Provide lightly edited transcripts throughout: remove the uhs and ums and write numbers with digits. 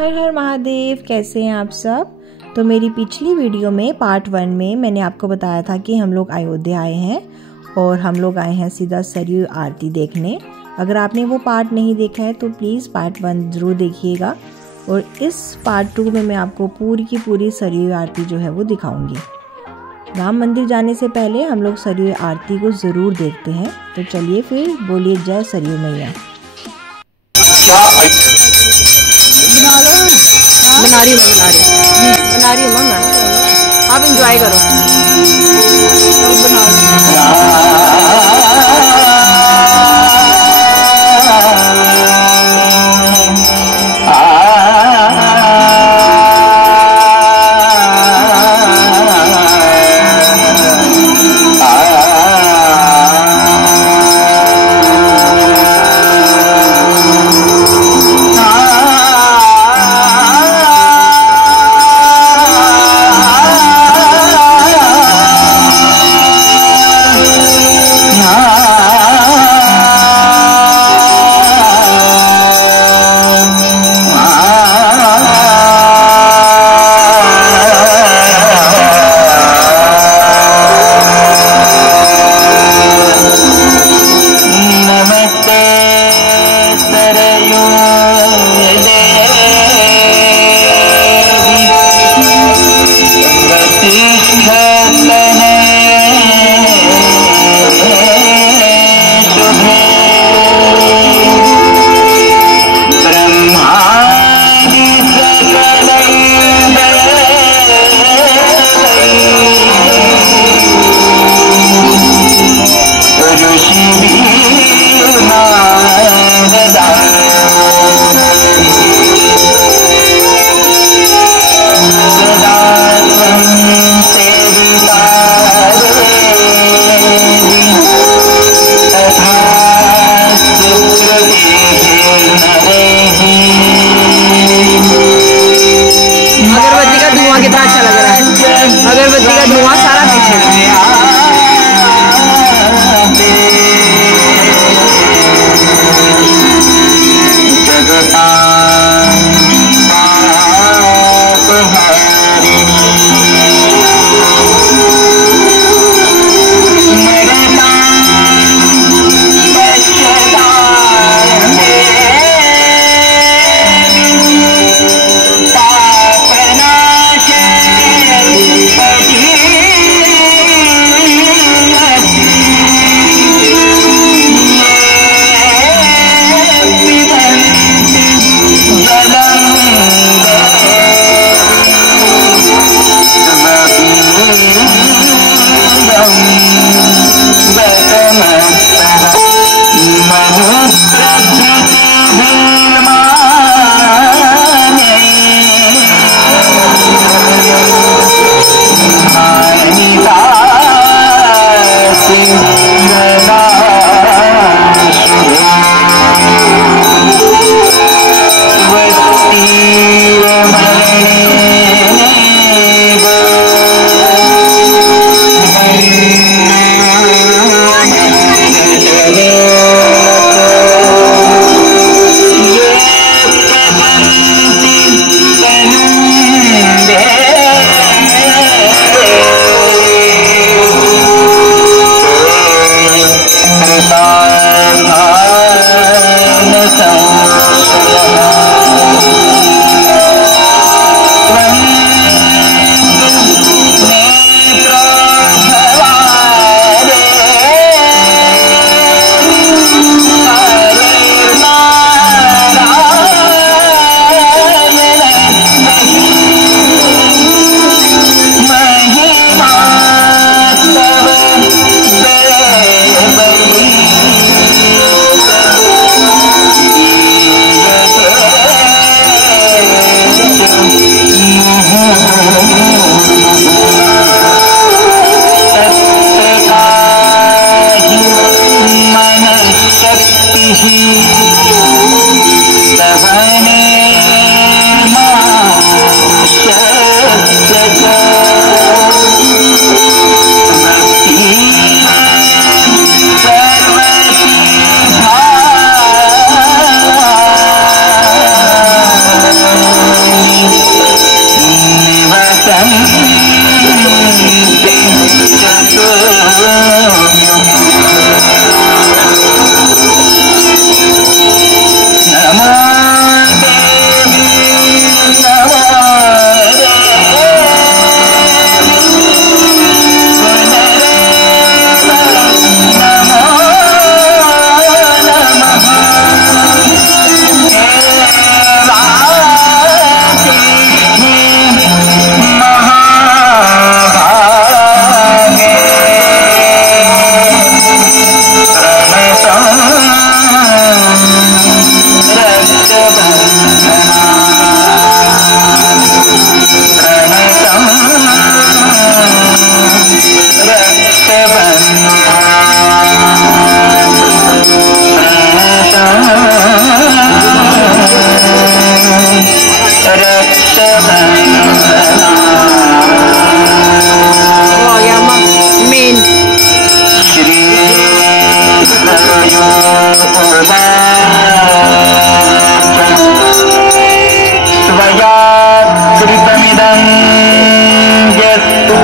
हर हर महादेव। कैसे हैं आप सब। तो मेरी पिछली वीडियो में पार्ट 1 में मैंने आपको बताया था कि हम लोग अयोध्या आए हैं और हम लोग आए हैं सीधा सरयू आरती देखने। अगर आपने वो पार्ट नहीं देखा है तो प्लीज़ पार्ट 1 ज़रूर देखिएगा। और इस पार्ट 2 में मैं आपको पूरी की पूरी सरयू आरती जो है वो दिखाऊंगी। राम मंदिर जाने से पहले हम लोग सरयू आरती को ज़रूर देखते हैं। तो चलिए फिर बोलिए जय सरयू मैया। बना रही हूँ मैं आप एंजॉय करो। आ गया अम्मा मेन। स्वया कृतमिदं यस्तु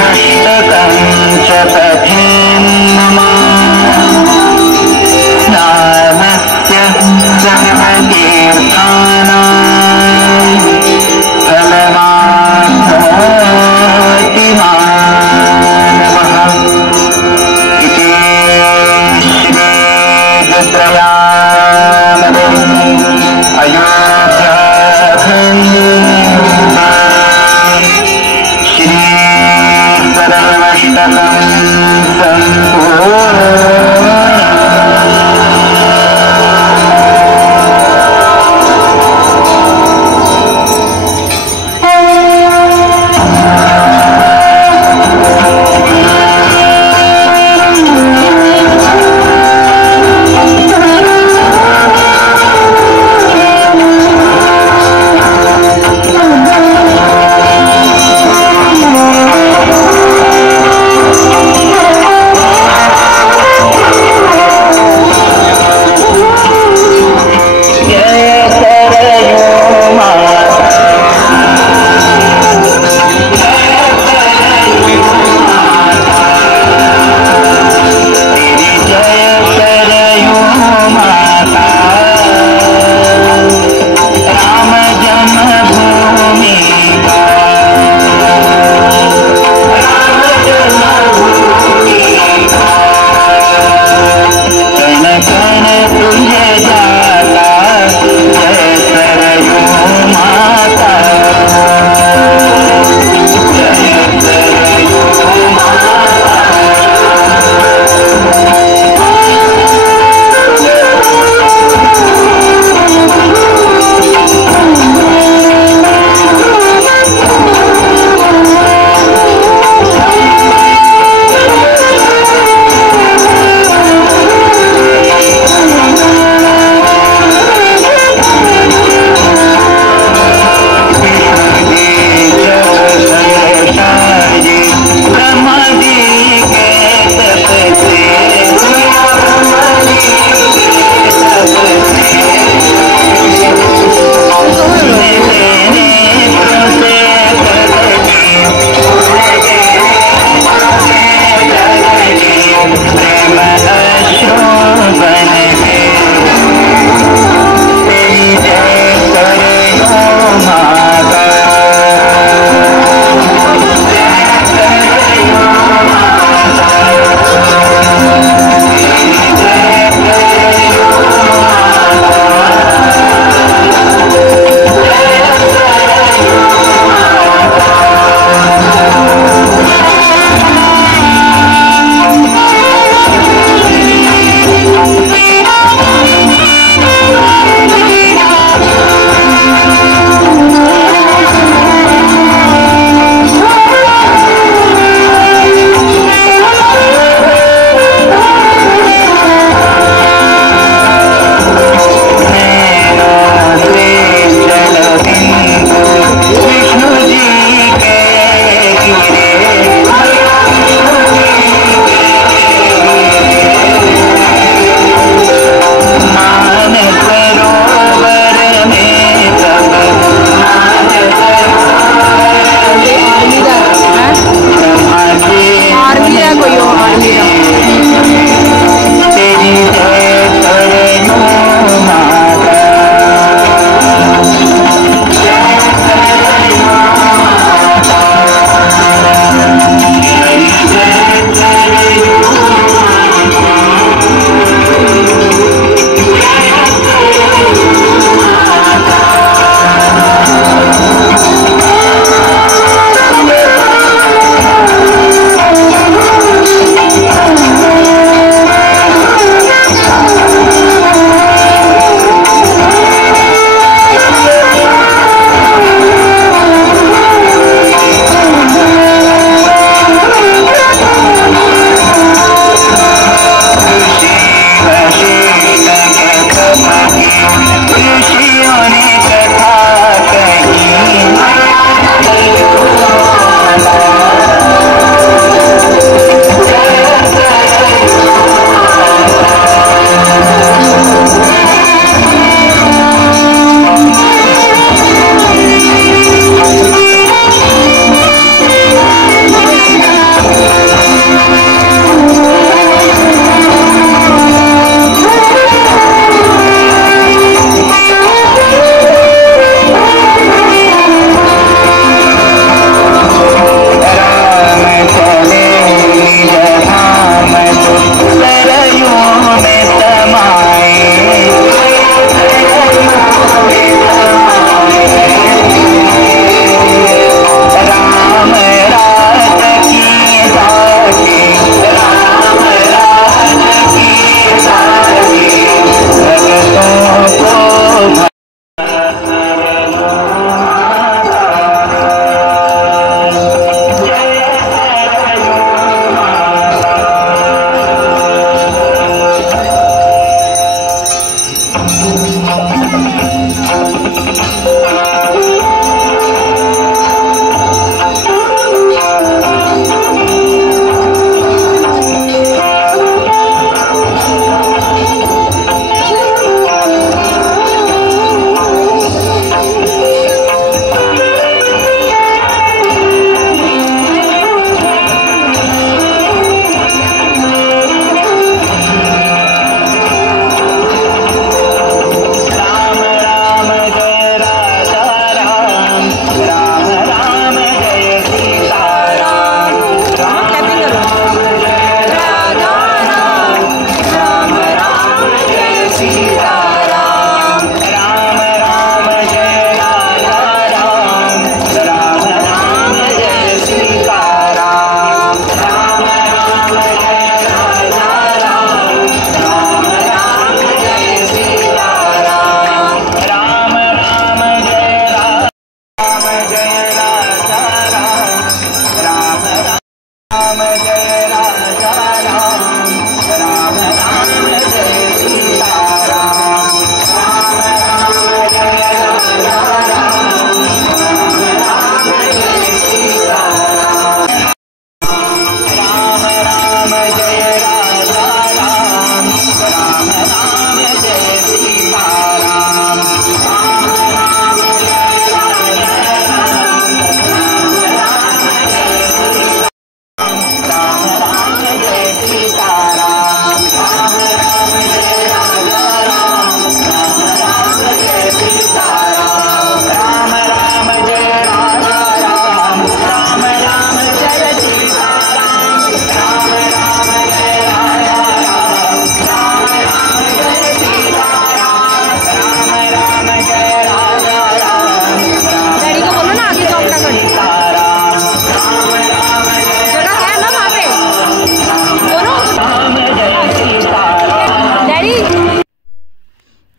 हस्तकं च पठेन् मम नामस्य सर्वतीर्थानां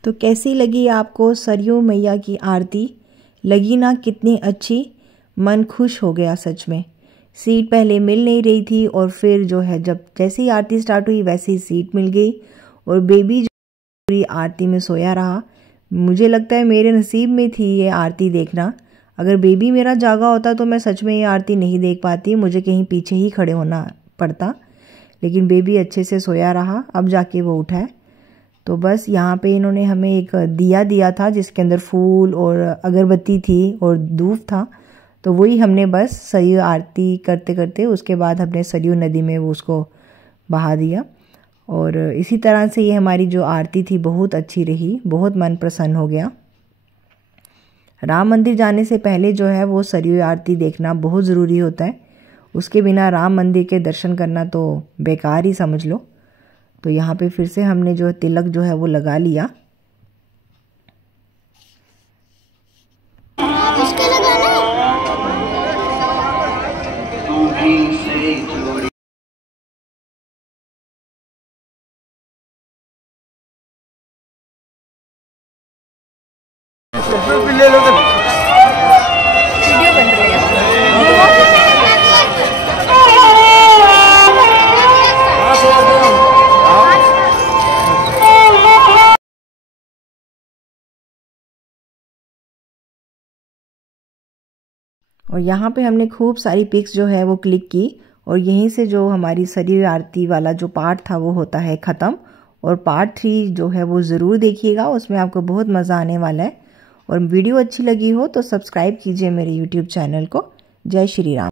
तो कैसी लगी आपको सरयू मैया की आरती? लगी ना कितनी अच्छी? मन खुश हो गया सच में। सीट पहले मिल नहीं रही थी और फिर जो है जब जैसे ही आरती स्टार्ट हुई वैसे ही सीट मिल गई और बेबी जो पूरी आरती में सोया रहा। मुझे लगता है मेरे नसीब में थी ये आरती देखना। अगर बेबी मेरा जागा होता तो मैं सच में ये आरती नहीं देख पाती, मुझे कहीं पीछे ही खड़े होना पड़ता। लेकिन बेबी अच्छे से सोया रहा, अब जाके वो उठा है। तो बस यहाँ पे इन्होंने हमें एक दिया दिया था जिसके अंदर फूल और अगरबत्ती थी और धूप था, तो वही हमने बस सरयू आरती करते करते उसके बाद हमने सरयू नदी में वो उसको बहा दिया। और इसी तरह से ये हमारी जो आरती थी बहुत अच्छी रही, बहुत मन प्रसन्न हो गया। राम मंदिर जाने से पहले जो है वो सरयू आरती देखना बहुत ज़रूरी होता है। उसके बिना राम मंदिर के दर्शन करना तो बेकार ही समझ लो। तो यहाँ पे फिर से हमने जो तिलक जो है वो लगा लिया। उसके लगाना वीडियो बन रही है। और यहाँ पे हमने खूब सारी पिक्स जो है वो क्लिक की और यहीं से जो हमारी सरयू आरती वाला जो पार्ट था वो होता है ख़त्म। और पार्ट 3 जो है वो ज़रूर देखिएगा, उसमें आपको बहुत मज़ा आने वाला है। और वीडियो अच्छी लगी हो तो सब्सक्राइब कीजिए मेरे यूट्यूब चैनल को। जय श्री राम।